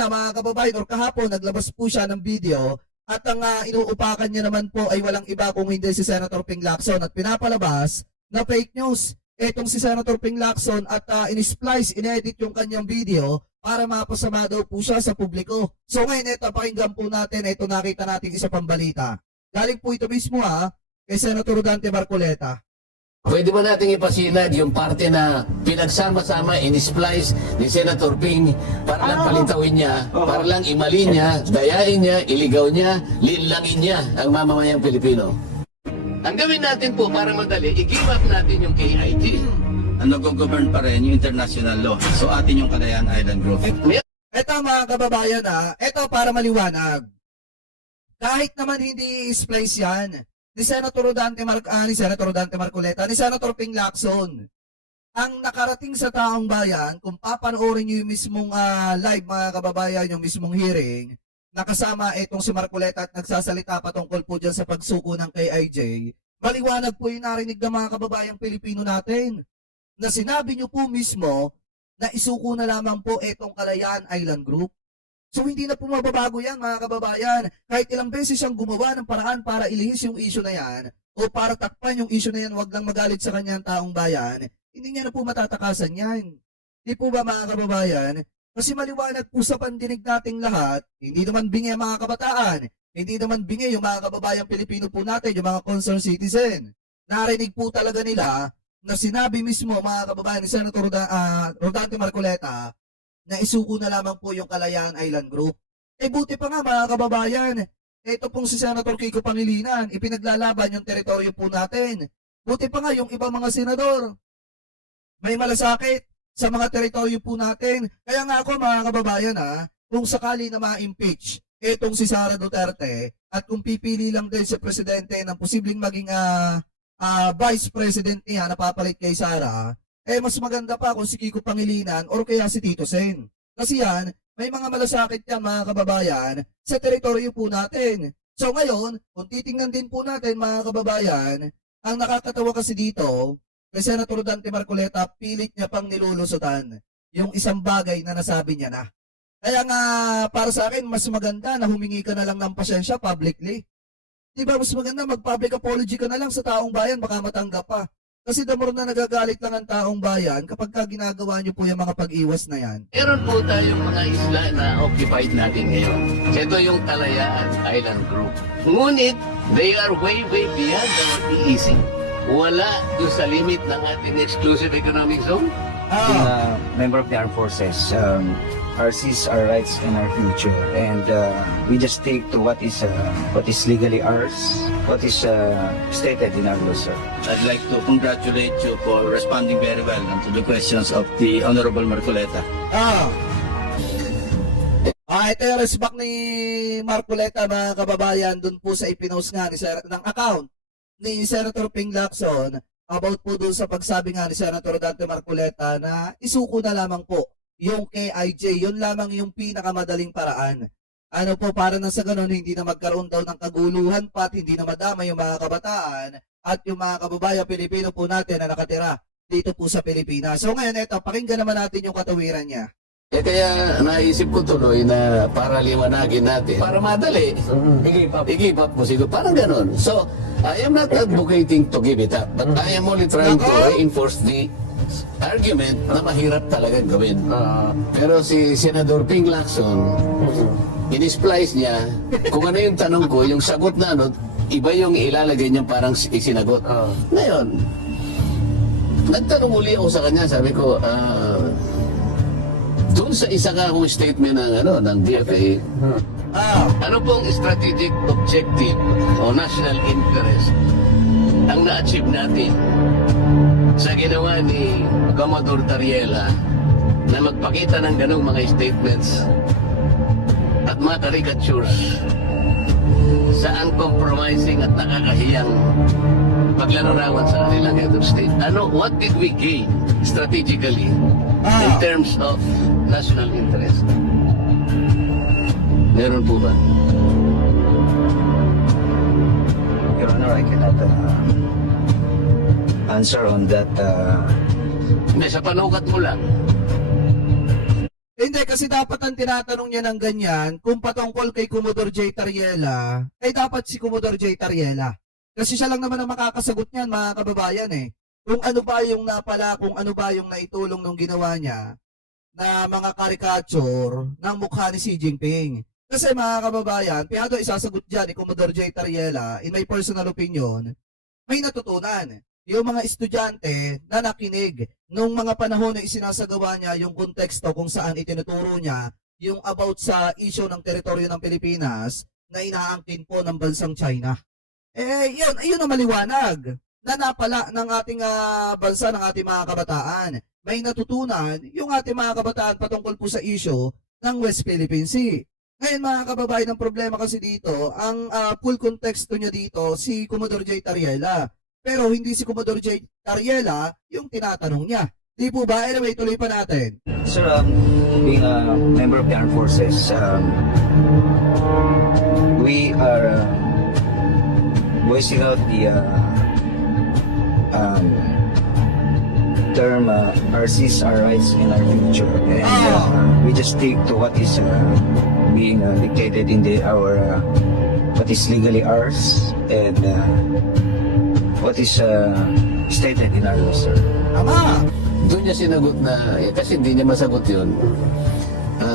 kanina mga kababayan or kahapon naglabas po siya ng video at ang inuupakan niya naman po ay walang iba kung hindi si Senator Ping Lacson at pinapalabas na fake news. Etong si Senator Ping Lacson at in-splice, in-edit yung kanyang video para mapasama daw po siya sa publiko. So ngayon ito, pakinggan po natin, ito nakita natin isa pang balita. Galing po ito mismo kay Senator Rodante Marcoleta. Pwede ba nating ipasilad yung parte na pinagsama-sama, in-splice ni Senator Ping para lang palintawin niya, para lang imali niya, dayain niya, iligaw niya, linlangin niya ang mamamayang Pilipino? Ang gawin natin po para madali, i-give up natin yung KIG. Ang nag-govern pa rin yung international law. So atin yung Kalayaan Island Group. Ito mga kababayan ito para maliwanag. Kahit naman hindi i-splice yan, ni Senator Rodante Marcoleta, ni Senator Ping Lacson, ang nakarating sa taong bayan, kung papanoorin nyo yung mismong live mga kababayan, yung mismong hearing, nakasama itong si Marcoleta at nagsasalita patungkol po dyan sa pagsuko ng KIJ, maliwanag po yung narinig ng mga kababayang Pilipino natin, na sinabi nyo po mismo na isuko na lamang po itong Kalayaan Island Group. So hindi na po mababago yan mga kababayan. Kahit ilang beses siyang gumawa ng paraan para ilihis yung issue na yan o para takpan yung issue na yan, wag lang magalit sa kanyang taong bayan, hindi niya na po matatakasan yan. Di po ba mga kababayan? Kasi maliwanag po sa pandinig nating lahat, hindi naman bingi ang mga kabataan, hindi naman bingi yung mga kababayang Pilipino po natin, yung mga concerned citizen. Narinig po talaga nila na sinabi mismo mga kababayan ni Senator Rodante Marcoleta na isuko na lamang po yung Kalayaan Island Group. Buti pa nga mga kababayan, ito pong si Senator Kiko Pangilinan, ipinaglalaban yung teritoryo po natin. Buti pa nga yung ibang mga senador, may malasakit sa mga teritoryo po natin. Kaya nga ako mga kababayan kung sakali na ma-impeach itong si Sara Duterte at kung pipili lang din si Presidente ng posibleng maging Vice President niya na papalit kay Sara, mas maganda pa kung si Kiko Pangilinan or kaya si Tito Sen. Kasi yan, may mga malasakit yan mga kababayan sa teritoryo po natin. So ngayon, kung titingnan din po natin mga kababayan, ang nakakatawa kasi dito, kay Senator Rodante Marcoleta, pilit niya pang nilulusutan yung isang bagay na nasabi niya na. Kaya nga, para sa akin, mas maganda na humingi ka na lang ng pasensya publicly. Diba, mas maganda mag-public apology ka na lang sa taong bayan, baka matanggap pa. Kasi the more na nagagalit lang ang taong bayan kapag ginagawa niyo po yung mga pag-iwas na yan. Meron po tayong mga isla na occupied natin ngayon. Ito yung Kalayaan Island Group. Ngunit, they are way beyond our EEZ. Wala doon sa limit ng ating exclusive economic zone. Being a member of the armed forces, our seas, our rights, and our future, and we just take to what is legally ours, what is stated in our law, sir. I'd like to congratulate you for responding very well to the questions of the Honorable Marcoleta. Ito yung resback ni Marcoleta mga kababayan dun po sa ipinost nga ng account ni Senator Ping Lacson about po dun sa pagsabi nga ni Senator Rodante Marcoleta na isuko na lamang po yung KIJ. Yun lamang yung pinakamadaling paraan. Ano po, para na sa ganun, hindi na magkaroon daw ng kaguluhan pa at hindi na madama yung mga kabataan at yung mga kababayan Pilipino po natin na nakatira dito po sa Pilipinas. So ngayon, ito, pakinggan naman natin yung katawiran niya. Kaya naisip ko tuloy na para liwanagin natin, para madali, i-give up mo siguro, parang ganun. So, I am not advocating to give it up, but I am only trying to reinforce the argument na mahirap talagang gawin. Pero si Senador Ping Lacson, in-splice niya, kung ano yung tanong ko, yung sagot na ano, iba yung ilalagay niya parang isinagot. Ngayon, nagtanong uli ako sa kanya, sabi ko, doon sa isa nga akong statement ng DFA, ano pong strategic objective o national interest ang na-achieve natin sa ginawa ni Commodore Tariela na magpakita ng ganong mga statements at mga caricatures sa uncompromising at nakakahiyang paglalarawan sa kanilang head of state. What did we gain strategically in terms of national interest? Meron po ba? Your Honor, I cannot answer on that. Hindi, sa panukat mo lang. Hindi, kasi dapat ang tinatanong niya ng ganyan, kung patungkol kay Commodore J. Tariela, ay dapat si Commodore J. Tariela. Kasi siya lang naman ang makakasagot niyan, mga kababayan eh. Kung ano ba yung napala, kung ano ba yung naitulong nung ginawa niya na mga caricature ng mukha ni Xi Jinping. Kasi mga kababayan, piyado isasagot dyan ni Commodore J. Tariela, in my personal opinion, may natutunan. Yung mga estudyante na nakinig nung mga panahon na isinasagawa niya yung konteksto kung saan itinuturo niya yung about sa issue ng teritoryo ng Pilipinas na inaangkin po ng bansang China. Yun ang maliwanag na napala ng ating bansa, ng ating mga kabataan. May natutunan yung ating mga kabataan patungkol po sa issue ng West Philippine Sea. Ngayon mga kababayan, ang problema kasi dito, ang full konteksto niya dito, si Commodore J. Tariela. Pero hindi si Commodore J. Tariela yung tinatanong niya. Di po ba? Anyway, tuloy pa natin. Sir, being a member of the armed forces, we are voicing out the term RCs, our rights in our future, and we just stick to what is being dictated in our what is legally ours and what is stated in our law, sir. Tama! Doon niya sinagot na, kasi hindi niya masagot yun.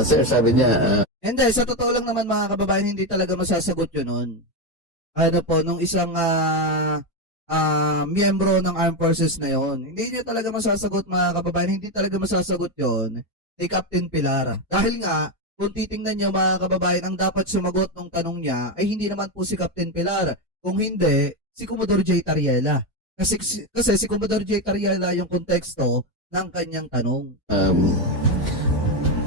Sir, sabi niya, Hindi, sa totoo lang naman mga kababayan, hindi talaga masasagot yun nun. Ano po, nung isang miyembro ng armed forces na yon. Hindi niya talaga masasagot mga kababayan, hindi talaga masasagot yon ni Captain Pilar. Dahil nga, kung titingnan niyo mga kababayan, ang dapat sumagot ng tanong niya ay hindi naman po si Captain Pilar. Kung hindi, si Commodore J. Tariela. Kasi si Commodore J. Tariela yung konteksto ng kanyang tanong.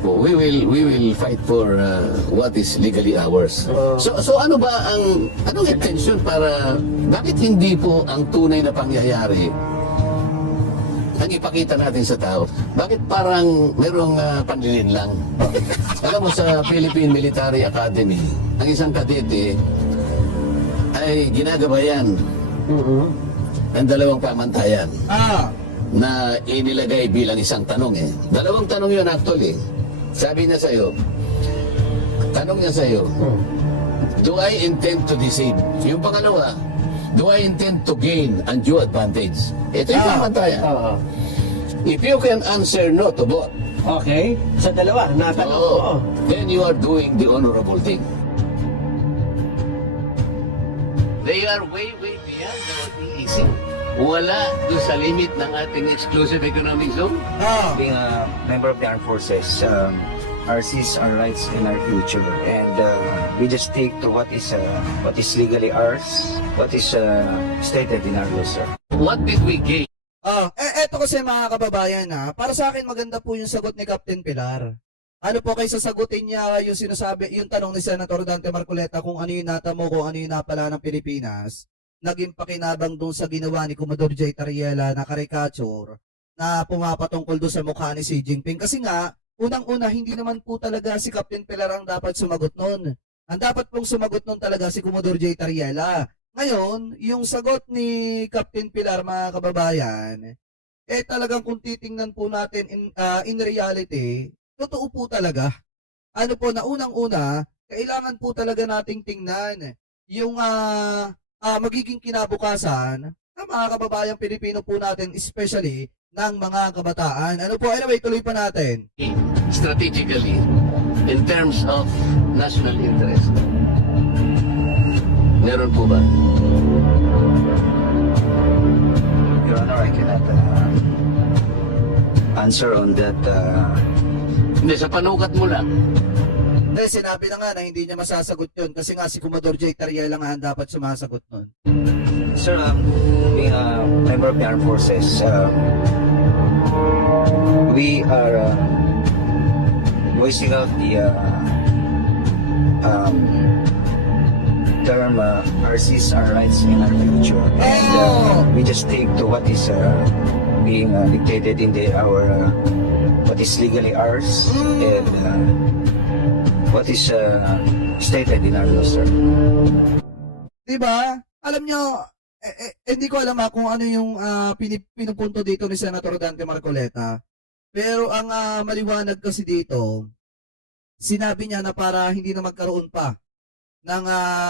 we will fight for what is legally ours. So ano ba anong intention para bakit hindi po ang tunay na pangyayari ang ipakita natin sa tao? Bakit parang merong panlilin lang? Alam mo sa Philippine Military Academy, ang isang kadete ay ginagabayan ng dalawang pamantayan na inilagay bilang isang tanong eh. Dalawang tanong yun actually. Sabi niya sa'yo, tanong niya sa'yo, do I intend to deceive? Yung pangalawa, do I intend to gain undue advantage? Ito yung pamantayan. If you can answer no to both, Okay. Sa dalawa, natanong. Oo. then you are doing the honorable thing. They are way beyond our easy. Wala doon sa limit ng ating exclusive economic zone. Being a member of the armed forces, RCs are rights in our future, and we just stick to what is legally ours, what is stated in our law, sir. What did we gain? Eto kasi mga kababayan para sa akin maganda po yung sagot ni Captain Pilar. Ano po kaysa sagutin niya yung sinasabi, yung tanong ni Senator Dante Marcoleta kung ano yung natamo, kung ano yung napala ng Pilipinas, naging pakinabang doon sa ginawa ni Commodore J. Tariela na caricature na pumapatungkol doon sa mukha ni Xi Jinping. Kasi nga, unang-una, hindi naman po talaga si Captain Pilar ang dapat sumagot nun. Ang dapat pong sumagot nun talaga si Commodore J. Tariela. Ngayon, yung sagot ni Captain Pilar, mga kababayan, talagang kung titingnan po natin in reality, totoo po talaga. Ano po, na unang-una, kailangan po talaga nating tingnan yung magiging kinabukasan ng mga kababayang Pilipino po natin, especially ng mga kabataan. Ano po, anyway, tuloy pa natin. Strategically, in terms of national interest. Meron po ba? Your Honor, I cannot answer on that. Hindi, sa panukat mo lang. Hindi, sinabi na nga na hindi niya masasagot yun kasi nga si Commodore J. Tariela nga ang dapat sumasagot nun. Sir, being a member of the armed forces, we are voicing out the term RCs, our rights in our future, and we just stick to what is being dictated in our what is legally ours and what is stated in our law, sir. Diba? Alam nyo, hindi ko alam kung ano yung pinupunto dito ni Senator Dante Marcoleta. Pero ang maliwanag kasi dito, sinabi niya na para hindi na magkaroon pa ng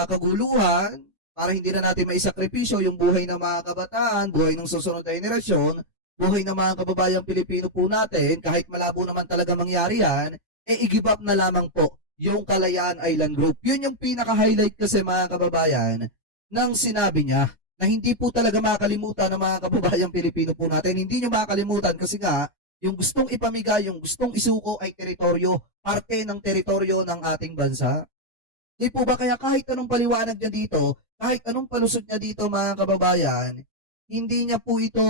kaguluhan, para hindi na natin maisakripisyo yung buhay ng mga kabataan, buhay ng susunod na henerasyon, buhay ng mga kababayang Pilipino po natin, kahit malabo naman talaga mangyari yan, i-give up na lamang po yung Kalayaan Island Group. Yun yung pinaka-highlight kasi mga kababayan ng sinabi niya na hindi po talaga makakalimutan ng mga kababayang Pilipino po natin. Hindi nyo makakalimutan kasi nga, yung gustong ipamigay, yung gustong isuko ay teritoryo, parte ng teritoryo ng ating bansa. Di po ba kaya kahit anong paliwanag niya dito, kahit anong palusot niya dito mga kababayan, hindi niya po ito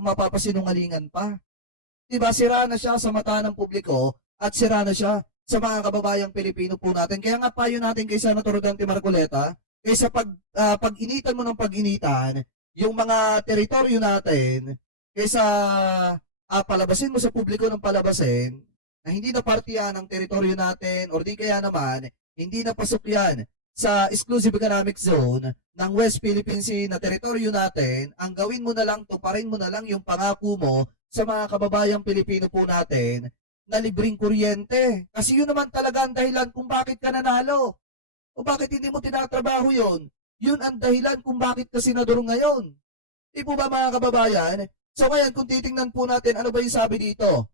mapapasinungalingan pa. Diba, sira na siya sa mata ng publiko at sira na siya sa mga kababayang Pilipino po natin. Kaya nga payo natin kay Senator Dante Marcoleta, kaysa pag-initan mo ng pag-initan, yung mga teritoryo natin, kaysa palabasin mo sa publiko ng palabasin, na hindi na parte yan ng teritoryo natin, or di kaya naman, hindi na pasok yan sa exclusive economic zone ng West Philippine Sea na teritoryo natin, ang gawin mo na lang, tuparin mo na lang yung pangako mo sa mga kababayang Pilipino po natin na libreng kuryente. Kasi yun naman talaga ang dahilan kung bakit ka nanalo. O bakit hindi mo tinatrabaho yun? Yun ang dahilan kung bakit ka senador ngayon. Di po ba mga kababayan? So ngayon, kung titingnan po natin, ano ba yung sabi dito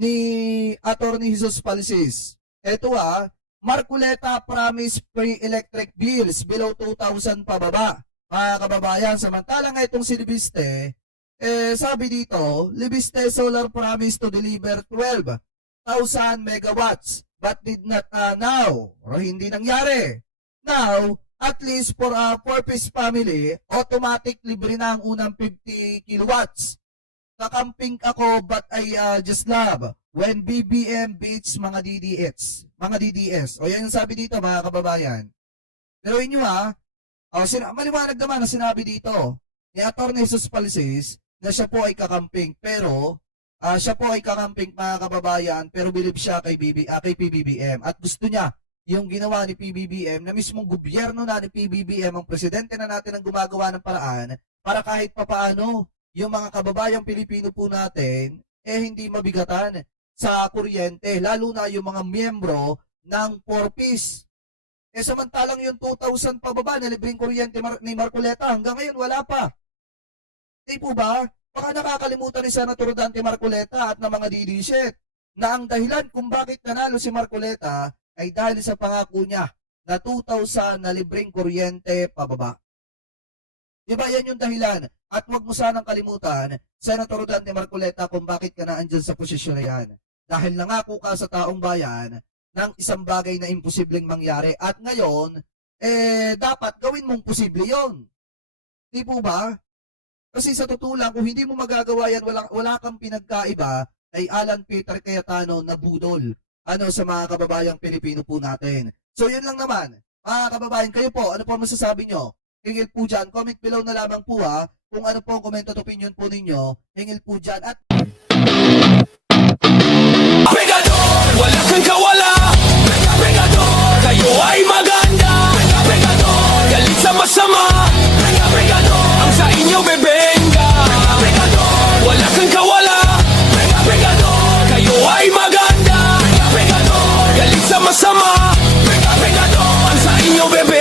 ni Attorney Jesus Palsis? Eto Marcoleta promise free electric bills below 2,000 pababa. Mga kababayan, samantalang nga itong si Libiste, sabi dito, Libiste Solar promise to deliver 12,000 megawatts but did not now, o hindi nangyari. Now, at least for a four-piece family, automatic libre na ang unang 50 kilowatts. Nakamping ako but I just love when BBM beats mga DDS. O yan yung sabi dito mga kababayan. Pero inyo maliwanag naman na sinabi dito ni Atty. Jesus Palsis na siya po ay kakamping. Pero siya po ay kakamping mga kababayan pero bilib siya kay PBBM. At gusto niya yung ginawa ni PBBM na mismong gobyerno na ni PBBM, ang presidente na natin ang gumagawa ng paraan para kahit papaano yung mga kababayang Pilipino po natin hindi mabigatan sa kuryente, lalo na yung mga miyembro ng 4-piece. Samantalang yung 2,000 pababa na libreng kuryente ni Marcoleta, hanggang ngayon wala pa. Di po ba? Baka nakakalimutan ni Senator Dante Marcoleta at ng mga DDS na ang dahilan kung bakit nanalo si Marcoleta ay dahil sa pangako niya na 2,000 na libreng kuryente pababa. Di ba yan yung dahilan? At huwag mo sanang kalimutan, Senator Dante Marcoleta, kung bakit ka na andyan sa posisyon na yan. Dahil nangako ka sa taong bayan ng isang bagay na imposibleng mangyari. At ngayon, dapat gawin mong posible yon. Di po ba? Kasi sa totoo lang, kung hindi mo magagawa yan, wala kang pinagkaiba ay Alan Peter Cayetano na budol sa mga kababayang Pilipino po natin. So yun lang naman. Mga kababayan, kayo po, ano po masasabi nyo? Hingil po dyan. Comment below na lamang po kung ano po ang comment at opinion po ninyo. Hingil po dyan. At Pegador, wala kang kawala. Pegador, kayo ay maganda. Pegador, galit sa masama. Pegador, ang sa inyo bebenga. Pegador, wala kang kawala. Pegador, kayo ay maganda. Pegador, galit sa masama. Pegador, ang sa inyo bebenga.